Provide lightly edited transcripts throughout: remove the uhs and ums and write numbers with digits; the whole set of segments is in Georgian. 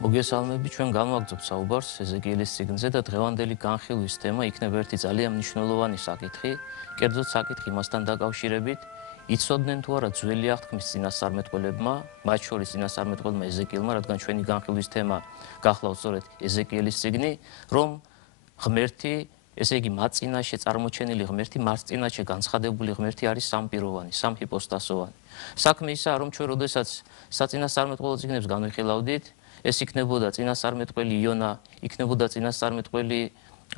მოგესალმებით, ჩვენ განვაგრძობთ საუბარს ეზეკიელის წიგნზე და დღევანდელი განხილვის თემა იქნება ერთი ძალიან მნიშვნელოვანი საკითხი, კერძოდ საკითხი მასთან დაკავშირებით, იცოდნენ თუ არა ძველი აღთქმის წინასწარმეტყველებმა, მათ შორის წინასწარმეტყველმა ეზეკიელმა, რადგან ჩვენი განხილვის თემა გახლავთ სწორედ ეზეკიელის წიგნი, რომ ღმერთი, ესე იგი მათ წინაშე წარმოჩენილი ღმერთი, მათ წინაშე განცხადებული ღმერთი არის სამპიროვანი, სამჰიპოსტასოვანი. საქმე ისაა, რომ ჩვენ როდესაც საწინასწარმეტყველო წიგნებს განვიხილავდით, ეს იქნებოდა წინასწარმეტყველი იონა, იქნებოდა წინასწარმეტყველი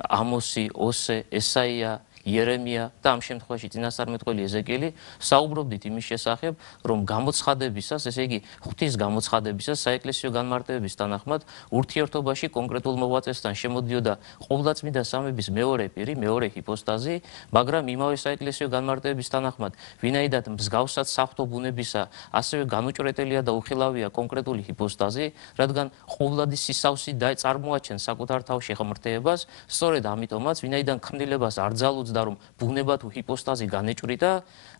ამოსი, ოსე, ესაია, იერემია და ამ შემთხვევაში წინასწარმეტყველი ეზეკიელი საუბრობდით იმის შესახებ, რომ გამოცხადებისას, ესე იგი ღვთის გამოცხადებისას საეკლესიო განმარტებების თანახმად ურთიერთობაში კონკრეტულ მოღვაწესთან შემოდიოდა ყოვლადწმიდა სამების მეორე პირი, მეორე ჰიპოსტაზი, მაგრამ იმავე საეკლესიო განმარტებების თანახმად, ვინაიდან მსგავსად საღვთო ბუნებისა, ასევე განუჭრეტელია და უხილავია კონკრეტული ჰიპოსტაზი, რადგან ყოვლადი სისავსი წარმოაჩენს საკუთარ თავში ღმრთებას, სწორედ ამიტომაც, ვინაიდან ქმნილებას არ ძალუძს და რომ ბუნება თუ ჰიპოსტაზი განეჭვრიტა,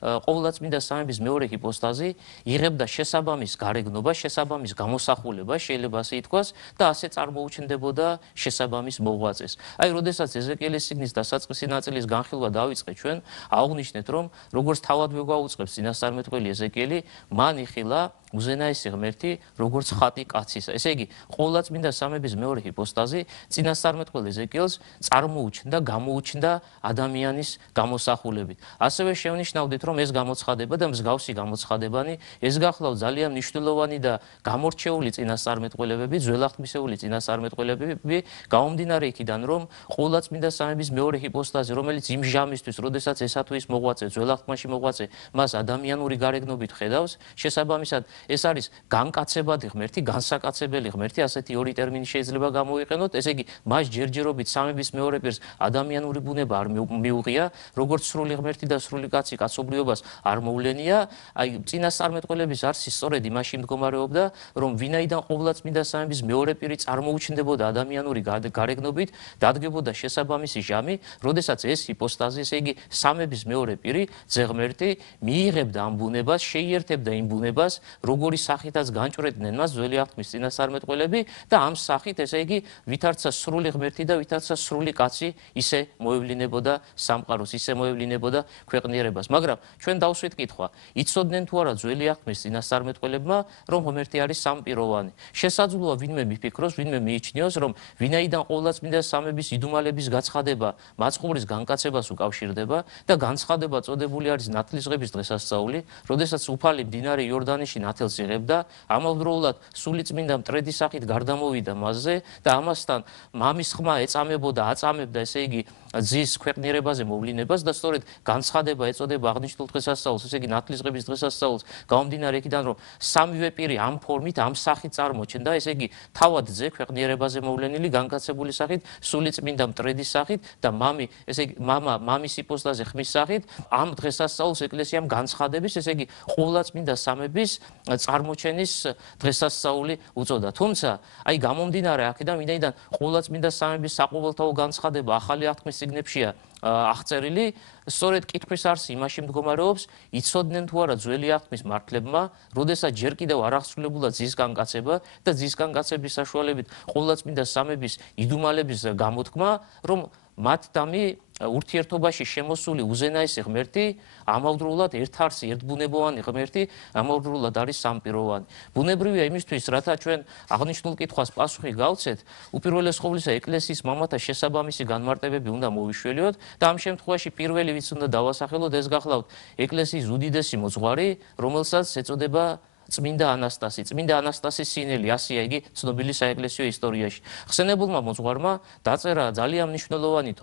ყოვლადწმიდა სამების მეორე ჰიპოსტაზი იღებდა შესაბამის გარეგნობა, შესაბამის გამოსახულება, შეიძლება ასე ითქვას, და ასე წარმოუჩნდებოდა შესაბამის მოღვაწეს. აი, როდესაც ეზეკიელის წიგნის დასაწყისი ნაწილის განხილვა დავიწყეთ ჩვენ, აღვნიშნეთ, რომ როგორც თავად გვაუწყებს წინასწარმეტყველი ეზეკიელი, მან იხილა უზენაესი ღმერთი, როგორც ხატი კაცისა. ესე იგი, ყოვლადწმიდა სამების მეორე ჰიპოსტაზი წინასწარმეტყველ ეზეკიელს წარმოუჩნდა, გამოუჩნდა ადამიანის გამოსახულებით. ასევე შევნიშნავდით, რომ ეს გამოცხადება და მსგავსი გამოცხადებანი, ეს გახლავთ ძალიან მნიშვნელოვანი და გამორჩეული წინასწარმეტყველებები, ძველაღთმისეული წინასწარმეტყველებები, გამომდინარე იქიდან, რომ ყოვლადწმიდა სამების მეორე ჰიპოსტაზი, რომელიც იმ ჟამისთვის, როდესაც ესა თუ ის მოღვაწე, ძველაღთმაში მოღვაწე, მას ადამიანური გარეგნობით ხედავს, შესაბამისად ეს არის განკაცებადი ღმერთი, განსაკაცებელი ღმერთი, ასეთი ორი ტერმინი შეიძლება გამოვიყენოთ. ესე იგი, მას ჯერჯერობით სამების მეორე პირს ადამიანური ბუნება არ მიუღია, როგორც სრული ღმერთი და სრული კაცი კაცობრიობას არ მოვლენია. აი, წინასწარმეტყველების არსი სწორედ იმაში მდგომარეობდა, რომ ვინაიდან ყოვლადწმიდა სამების მეორე პირი წარმოუჩნდებოდა ადამიანური გარეგნობით, დადგებოდა შესაბამისი ჟამი, როდესაც ეს ჰიპოსტაზი, ესე იგი, სამების მეორე პირი, ძეღმერთი, მიიღებდა ამ ბუნებას, შეიერთებდა იმ ბუნებას, როგორი სახითაც განჭვრეტდნენ მას ძველი აღთქმის წინასწარმეტყველები და ამ სახით, ესე იგი, ვითარცა სრული ღმერთი და ვითარცა სრული კაცი, ისე მოევლინებოდა სამყაროს, ისე მოევლინებოდა ქვეყნიერებას. მაგრამ ჩვენ დავსვით კითხვა, იცოდნენ თუ არა ძველი აღთქმის წინასწარმეტყველებმა, რომ ღმერთი არის სამპიროვანი. შესაძლოა ვინმე მიფიქროს, ვინმე მიიჩნიოს, რომ ვინაიდან ყოვლადწმიდა სამების იდუმალების გაცხადება მაცხოვრის განკაცებას უკავშირდება და განცხადება წოდებული არის ნათლისღების დღესასწაული, როდესაც უფალი მდინარე იორდანეში ნათელს იღებდა, ამავდროულად სულიწმინდა მტრედის სახით გარდამოვიდა მასზე და ამასთან მამის ხმა ეწამებოდა, აწამებდა, ესე იგი, ძის ქვეყნიერებაზე მოვლინებას და სწორედ განცხადება ეწოდება აღნიშნულ დღესასწაულს, ესე იგი ნათლისღების დღესასწაულს, გამომდინარე იქიდან, რომ სამივე პირი ამ ფორმით, ამ სახით წარმოჩნდა, ესე იგი, თავად ძე ქვეყნიერებაზე მოვლენილი, განკაცებული სახით, სულიწმინდა მტრედის სახით და მამი, ესე იგი, მამა მამის ჰიპოსტაზე ხმის სახით, ამ დღესასწაულს ეკლესიამ განცხადების, ესე იგი, ყოვლადწმიდა სამების წარმოჩენის დღესასწაული უწოდა. თუმცა, აი, გამომდინარე აქედან, ვინაიდან ყოვლადწმიდა სამების საყოველთაო განცხადება ახალი აღთქმის წიგნებშია აღწერილი, სწორედ კითხვის არსი იმაში მდგომარეობს, იცოდნენ თუ არა ძველი აღთქმის მართლებმა, როდესაც ჯერ კიდევ არ აღსრულებულა ძის განკაცება და ძის განკაცების საშუალებით ყოვლადწმიდა სამების იდუმალების გამოთქმა, რომ მათდამი ურთიერთობაში შემოსული უზენაესი ღმერთი, ამავდროულად ერთარსი, ერთბუნებოვანი ღმერთი, ამავდროულად არის სამპიროვანი. ბუნებრივია იმისთვის, რათა ჩვენ აღნიშნულ კითხვას პასუხი გავცეთ, უპირველეს ყოვლისა ეკლესიის მამათა შესაბამისი განმარტებები უნდა მოვიშველიოთ და ამ შემთხვევაში პირველი ვინც უნდა დავასახელოთ, ეს გახლავთ ეკლესიის უდიდესი მოძღვარი, რომელსაც ეწოდება წმინდა ანასტასი. წმინდა ანასტასის სინელი, ასეა იგი ცნობილი საეკლესიო ისტორიაში. ხსენებულმა მოძღვარმა დაწერა ძალიან მნიშვნელოვანი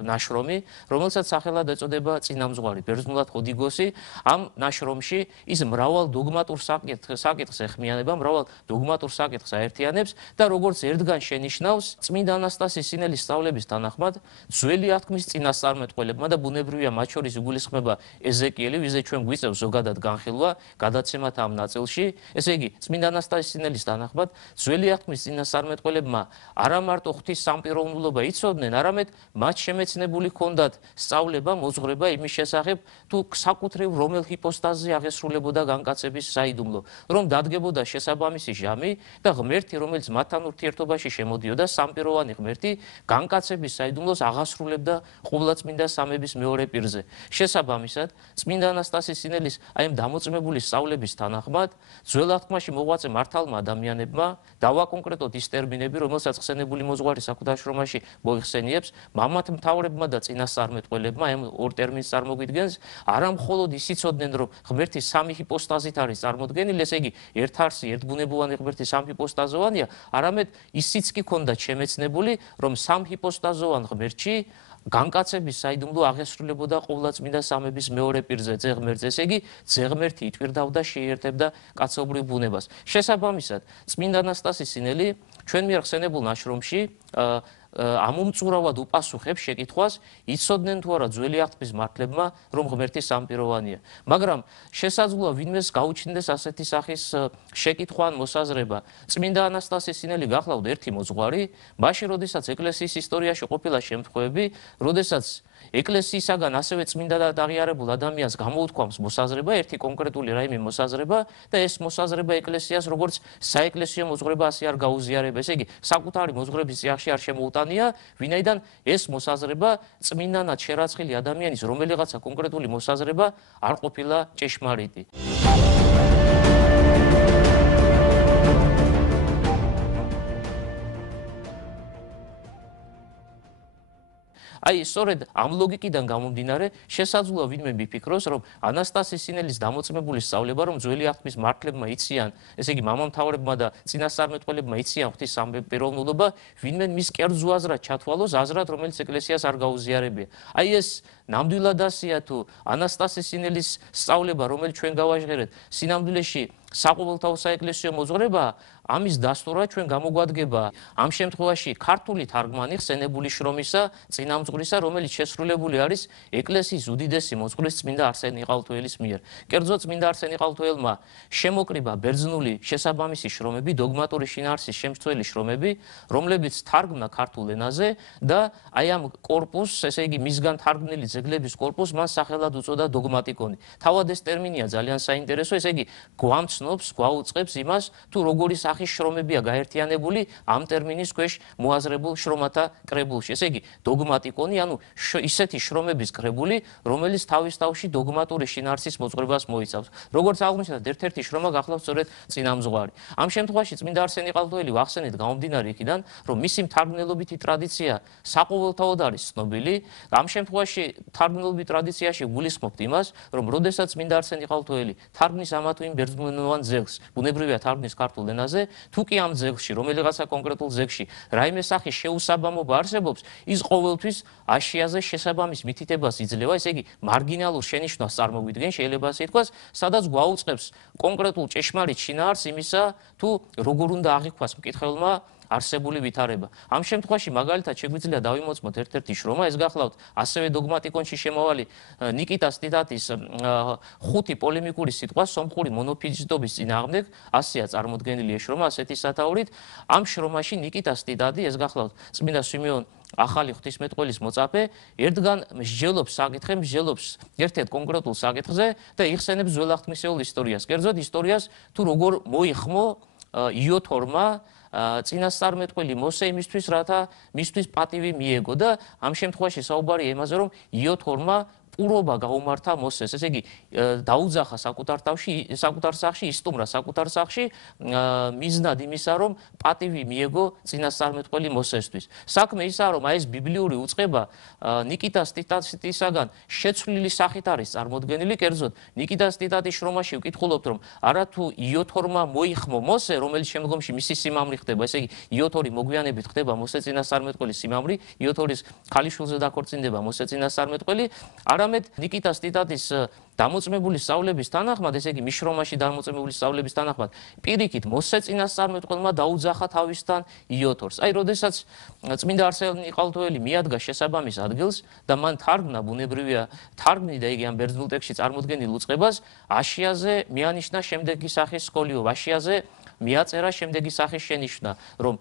ნაშრომი, რომელსაც სახელად ეწოდება წინამძღვარი, ბერძნულად ოდიგოსი. ამ ნაშრომში ის მრავალ დოგმატურ საკითხს ეხმიანება, მრავალ დოგმატურ საკითხს აერთიანებს და როგორც ერთგან შენიშნავს, წმინდა ანასტასის სინელის სწავლების თანახმად, ძველი აღთქმის წინასწარმეტყველებმა და ბუნებრივია მათ შორის იგულისხმება ეზეკიელი, ვიზე ჩვენ გვიწევს ზოგადად განხილვა, გადაცემათა ამ ნაწილში. ესე იგი, წმინდა ანასტასის სინელის თანახმად, ძველი აღთქმის წინასწარმეტყველებმა არა მარტო ღვთის სამპიროვნულობა იცოდნენ, არამედ მათ შემეცნეს შემეცნებული ჰქონდათ სწავლება, მოძღვრება იმის შესახებ, თუ საკუთრივ რომელ ჰიპოსტაზზე აღესრულებოდა განკაცების საიდუმლო, რომ დადგებოდა შესაბამისი ჟამი და ღმერთი, რომელიც მათთან ურთიერთობაში შემოდიოდა, სამპიროვანი ღმერთი, განკაცების საიდუმლოს აღასრულებდა ყოვლადწმინდა სამების მეორე პირზე. შესაბამისად, წმინდა ანასტასის სინელის აი ამ დამოწმებული სწავლების თანახმად, ძველ აღთქმაში მოღვაწე მართალმა ადამიანებმა დავაკონკრეტოთ ის ტერმინები, რომელსაც ხსენებული მოძღვარი საკუთარ შრომაში მოიხსენიებს, მამათ მთავრებმა და წინასწარმეტყველებმა ამ ორ ტერმინს წარმოგვიდგენს, არა მხოლოდ ისიცოდნენ, რომ ღმერთი სამი ჰიპოსტაზით არის წარმოდგენილი, ესე იგი ერთარსი, ერთბუნებოვანი ღმერთი სამ ჰიპოსტაზოვანია, არამედ ისიც კი ჰქონდათ შემეცნებული, რომ სამ ჰიპოსტაზოვან ღმერთში განკაცების საიდუმლო აღესრულებოდა ყოვლადწმინდა სამების მეორე პირზე ძეღმერთს, ესე იგი ძეღმერთი იტვირდავდა, შეიერთებდა კაცობრიულ ბუნებას. შესაბამისად, წმინდა ანასტასის სინელი ჩვენ მიერ ხსენებულ ნაშრომში ამომწურავად უპასუხებს შეკითხვას, იცოდნენ თუ არა ძველი აღთქმის მართლებმა, რომ ღმერთი სამპიროვანია. მაგრამ შესაძლოა ვინმეს გაუჩნდეს ასეთი სახის შეკითხვა ან მოსაზრება. წმინდა ანასტასის სინელი გახლავთ ერთი მოძღვარი, მაშინ როდესაც ეკლესიის ისტორიაში ყოფილა შემთხვევები, როდესაც ეკლესიისაგან ასევე წმინდა და აღიარებულ ადამიანს გამოუთქვამს მოსაზრება, ერთი კონკრეტული რაიმე მოსაზრება და ეს მოსაზრება ეკლესიას როგორც საეკლესიო მოძღვრება ასე არ გაუზიარება. ესე იგი, საკუთარი მოძღვრების წიაღში არ შემოუტანია, ვინაიდან ეს მოსაზრება წმინდანად შერაცხილი ადამიანის რომელიღაცა კონკრეტული მოსაზრება არ ყოფილა ჭეშმარიტი. აი, სწორედ ამ ლოგიკიდან გამომდინარე, შესაძლოა ვინმე მიფიქროს, რომ ანასტასის სინელის დამოწმებული სწავლება, რომ ძველი აღთქმის მართლებმა იციან, ესე იგი მამამთავრებმა და წინასწარმეტყველებმა იციან ღვთის სამპიროვნულობა, ვინმე მის კერძო აზრად ჩათვალოს, აზრად, რომელიც ეკლესიას არ გაუზიარებია. აი ეს ნამდვილად ასეა თუ ანასტასის სინელის სწავლება, რომელიც ჩვენ გავაჟღერეთ, სინამდვილეში საყოველთაო საეკლესიო მოძღვრება, ამის დასტურად ჩვენ გამოგვადგება ამ შემთხვევაში ქართული თარგმანი ხსენებული შრომისა, წინამძღვრისა, რომელიც შესრულებული არის ეკლესიის უდიდესი მოძღვრის წმინდა არსენ იყალთოელის მიერ. კერძოდ წმინდა არსენ იყალთოელმა შემოკრიბა ბერძნული შესაბამისი შრომები, დოგმატური შინაარსის შემცველი შრომები, რომლებიც თარგმნა ქართულ ენაზე და აი ამ კორპუსს, ესე იგი მისგან თარგმნილი ძეგლების კორპუსს მან სახელად უწოდა დოგმატიკონი. თავად ეს ტერმინია ძალიან საინტერესო, ესე იგი გვამცნობს, გვაუწყებს იმას, თუ როგორი სახის შრომებია გაერთიანებული ამ ტერმინის ქვეშ მოაზრებულ შრომათა კრებულში. ესე იგი, დოგმატიკონი, ანუ ისეთი შრომების კრებული, რომელიც თავის თავში დოგმატური შინაარსის მოძღვრებას მოიცავს. როგორც აღმოჩნდა, ერთ-ერთი შრომა გახლავთ სწორედ წინამძღვარი. ამ შემთხვევაში წმინდა არსენ იყალთოელი ვახსენეთ გამომდინარე იქიდან, რომ მისი მთარგმნელობითი ტრადიცია საყოველთაოდ არის ცნობილი. ამ შემთხვევაში თარგმნელობით ტრადიციაში გულისხმობთ იმას, რომ როდესაც წმინდა არსენ იყალთოელი თარგმნის ამა თუ იმ ბერძნულენოვან ძეგლს, ბუნებრივია თარგმნის ქართულ ენაზე, თუ კი ამ ძეგლში, რომელიღაცა კონკრეტულ ძეგლში რაიმე სახის შეუსაბამობა არსებობს, ის ყოველთვის აშიაზე შესაბამის მითითებას იძლევა, ესე იგი მარგინალურ შენიშვნას წარმოგვიდგენ, შეიძლება ასე ითქვას, სადაც გვაუწყებს კონკრეტულ ჭეშმარიტ შინაარსს იმისა, თუ როგორ უნდა აღიქვას მკითხველმა არსებული ვითარება. ამ შემთხვევაში მაგალითად შეგვიძლია დავიმოწმოთ ერთ-ერთი შრომა, ეს გახლავთ ასევე დოგმატიკონში შემავალი ნიკიტას ტიტატის ხუთი პოლემიკური სიტყვა სომხური მონოფიზიტობის წინააღმდეგ, ასეა წარმოდგენილი ეს შრომა ასეთი სათაურით. ამ შრომაში ნიკიტას ტიტატი, ეს გახლავთ წმინდა სვიმეონ ახალი ღვთისმეტყველის მოწაფე, ერთგან მსჯელობს საკითხზე, მსჯელობს ერთ-ერთ კონკრეტულ საკითხზე და იხსენებს ძველ აღთქმისეულ ისტორიას. კერძოდ ისტორიას თუ როგორ მოიხმო იოთორმა წინასწარმეტყველი მოსე იმისთვის, რათა მისთვის პატივი მიეგო და ამ შემთხვევაში საუბარია იმაზე, რომ იოთორმა პურობა გაუმართა მოსეს, ესე იგი დაუძახა საკუთარ სახში, ისტუმრა საკუთარ სახში მიზნად იმისა, რომ პატივი მიეგო წინასწარმეტყველი მოსესთვის. საქმე ისაა, რომ აი ეს ბიბლიური უწყება ნიკიტას ტიტატისაგან შეცვლილი სახით არის წარმოდგენილი, კერძოდ ნიკიტას ტიტატის შრომაში ვკითხულობთ, რომ არა თუ იოთორმა მოიხმო მოსე, რომელიც შემდგომში მისი სიმამრი ხდება, ესე იგი იოთორი მოგვიანებით ხდება მოსე წინასწარმეტყველის სიმამრი, იოთორის ქალიშვილზე დაქორწინდება მოსე წინასწარმეტყველი, არამედ ნიკიტას ტიტატის დამოწმებული სწავლების თანახმად, ესე იგი მის შრომაში დამოწმებული სწავლების თანახმად, პირიქით მოსე წინასწარმეტყველმა დაუძახა თავისთან იოთორს. აი, როდესაც წმინდა არსენ იყალთოელი მიადგა შესაბამის ადგილს და მან თარგმნა, ბუნებრივია თარგმნიდა იგი ამ ბერძნულ ტექსტში წარმოდგენილ უწყებას, აშიაზე მიანიშნა შემდეგი სახის სკოლიო, აშიაზე მიაწერა შემდეგი სახის შენიშვნა, რომ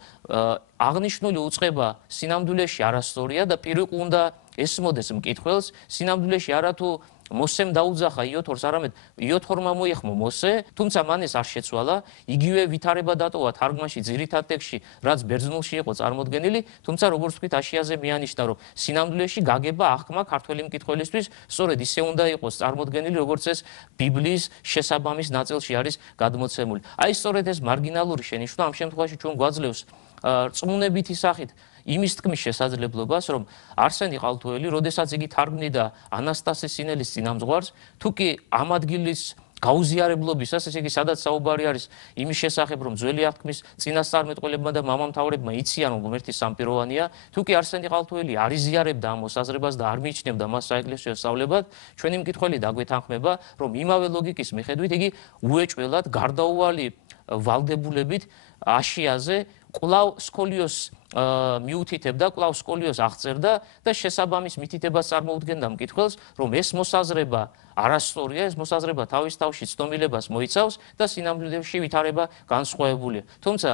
აღნიშნული უწყება სინამდვილეში არასწორია და პირიქ უნდა ესმოდეს მკითხველს, სინამდვილეში არათუ მოსემ დაუძახა იოთორს, არამედ იოთორმა მოიხმო მოსე, თუმცა მან ეს არ შეცვალა, იგივე ვითარება დატოვა თარგმანში ძირითად ტექსტში, რაც ბერძნულში იყო წარმოდგენილი, თუმცა როგორც ვთქვით, აშიაზე მიანიშნა, რომ სინამდვილეში გაგება აღქმა ქართველი მკითხველისთვის სწორედ ისე უნდა იყოს წარმოდგენილი, როგორც ეს ბიბლიის შესაბამის ნაწილში არის გადმოცემული. აი სწორედ ეს მარგინალური შენიშვნა ამ შემთხვევაში ჩვენ გვაძლევს რწმუნებითი სახით იმის თქმის შესაძლებლობას, რომ არსენი ყალთუელი, როდესაც იგი თარგმნიდა ანასტასე სინელის წინამძღვარს, თუ კი ამ ადგილის გაუზიარებლობისას, ესე იგი, სადაც საუბარი არის იმის შესახებ, რომ ძველი აღთქმის წინასწარმეტყველებმა და მამამთავრებმა იციან, რომ ღმერთი სამპიროვანია, თუ კი არსენი ყალთუელი არ იზიარებდა ამ მოსაზრებას და არ მიიჩნევდა მას საეკლესიო სწავლებად, ჩვენი მკითხველი დაგვეთანხმება, რომ იმავე ლოგიკის მიხედვით იგი უეჭველად გარდაუვალი ვალდებულებით აშიაზე კვლავ სკოლიოს მიუთითებდა, კვლავ სკოლიოს აღწერდა და შესაბამის მითითებას წარმოუდგენდა მკითხველს, რომ ეს მოსაზრება არასწორია, ეს მოსაზრება თავის თავში ცდომილებას მოიცავს და სინამდვილეში ვითარება განსხვავებულია. თუმცა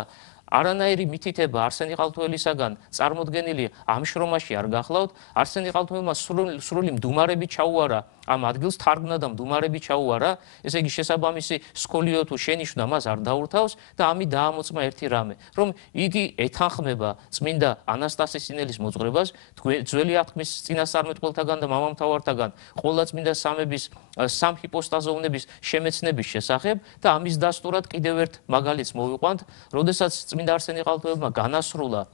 არანაირი მითითება არსენი ყალთუელისაგან წარმოდგენილი ამ შრომაში არ გახლავთ, არსენი ყალთუელმა სრული მდუმარები ჩაუარა ამ ადგილს, თარგმნა და მდუმარები ჩაუარა, ესე იგი შესაბამისი სკოლიო თუ შენიშვნა მას არ დაურთავს და ამით დაამოწმა ერთი რამე, რომ იგი ეთანხმება წმინდა ანასტასე სინელის მოძღვრებას, ძველი აღთქმის წინასწარმეტყველთაგან და მამამთავართაგან ყველა წმინდა სამების სამ ჰიპოსტაზოვნების შემეცნების შესახებ და ამის დასტურად კიდევ ერთ მაგალითს მოვიყვანთ, როდესაც წმინდა არსენი ყალთუელმა განასრულა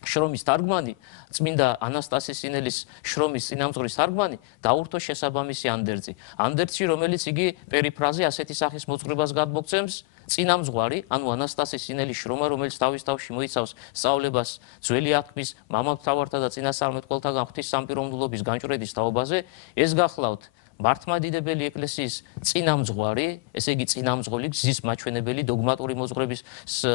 შრომის თარგმანი, წმინდა ანასტასე სინელის შრომის წინამძღვრის თარგმანი დაურთო შესაბამისი ანდერძი. ანდერძი, რომელიც იგი პერიფრაზე ასეთი სახის მოძღვრებას გადმოგცემს, წინამძღვარი, ანუ ანასტასე სინელის შრომა, რომელიც თავის თავში მოიცავს სწავლებას ძველი აღთქმის მამამთავართა და წინასწარმეტყველთაგან ღვთის სამპიროვნულობის განჭვრედის თაობაზე, ეს გახლავთ მართლმადიდებელი ეკლესიის წინამძღვარი, ესე იგი წინამძღოლი, გზის მაჩვენებელი, დოგმატური მოძღვრების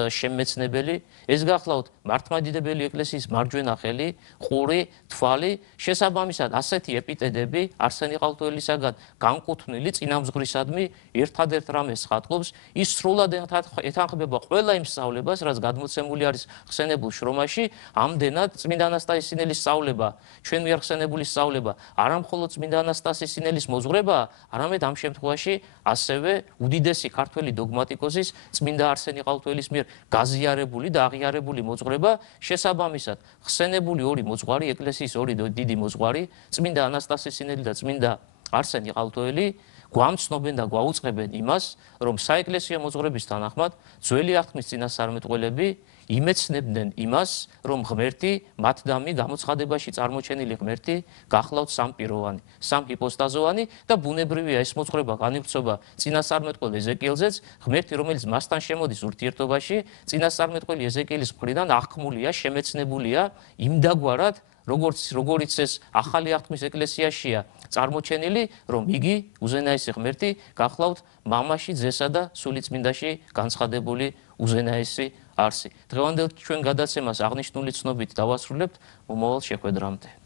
შემეცნებელი, ეს გახლავთ მართლმადიდებელი ეკლესიის მარჯვენა ხელი, ყური, თვალი, შესაბამისად ასეთი ეპიტეტები არსენი ყალთუელისაგან განკუთვნილი წინამძღვრისადმი ერთადერთ რამეს ხატყობს, ის სრულად ეთანხმება ყველა იმ სწავლებას, რაც გადმოცემული არის ხსენებულ შრომაში, ამდენად წმინდა ანასტასე სინელის სწავლება, ჩვენ მიერ ხსენებული სწავლება, არამხოლოდ წმინდა ანასტასე სინელის მოძღვრება, არამედ ამ შემთხვევაში ასევე უდიდესი ქართველი დოგმატიკოსის წმინდა არსენი ყალთუელის მიერ გაზიარებული და აღიარებული მოძღვრება, შესაბამისად ხსენებული ორი მოძღვარი, ეკლესიის ორი დიდი მოძღვარი, წმინდა ანასტასე სინელი და წმინდა არსენი ყალთუელი გვამცნობენ და გვაუწყებენ იმას, რომ საეკლესიო მოძღვრების თანახმად ძველი აღთქმის წინასწარმეტყველები იმეცნებდნენ იმას, რომ ღმერთი მათდამი გამოცხადებაში წარმოჩენილი ღმერთი გახლავთ სამპიროვანი, სამჰიპოსტაზოვანი და ბუნებრივია ეს მოძღვრება განივრცობა წინასწარმეტყველ ეზეკიელზეც, ღმერთი რომელიც მასთან შემოდის ურთიერთობაში, წინასწარმეტყველი ეზეკიელის მხრიდან აღქმულია, შემეცნებულია იმდაგვარად, როგორც ეს ახალი აღთქმის ეკლესიაშია წარმოჩენილი, რომ იგი უზენაესი ღმერთი გახლავთ მამაში, ძესა და სულიწმინდაში განცხადებული უზენაესი არსი. დღევანდელ ჩვენ გადაცემას აღნიშნული ცნობით დავასრულებთ მომავალ შეხვედრამდე.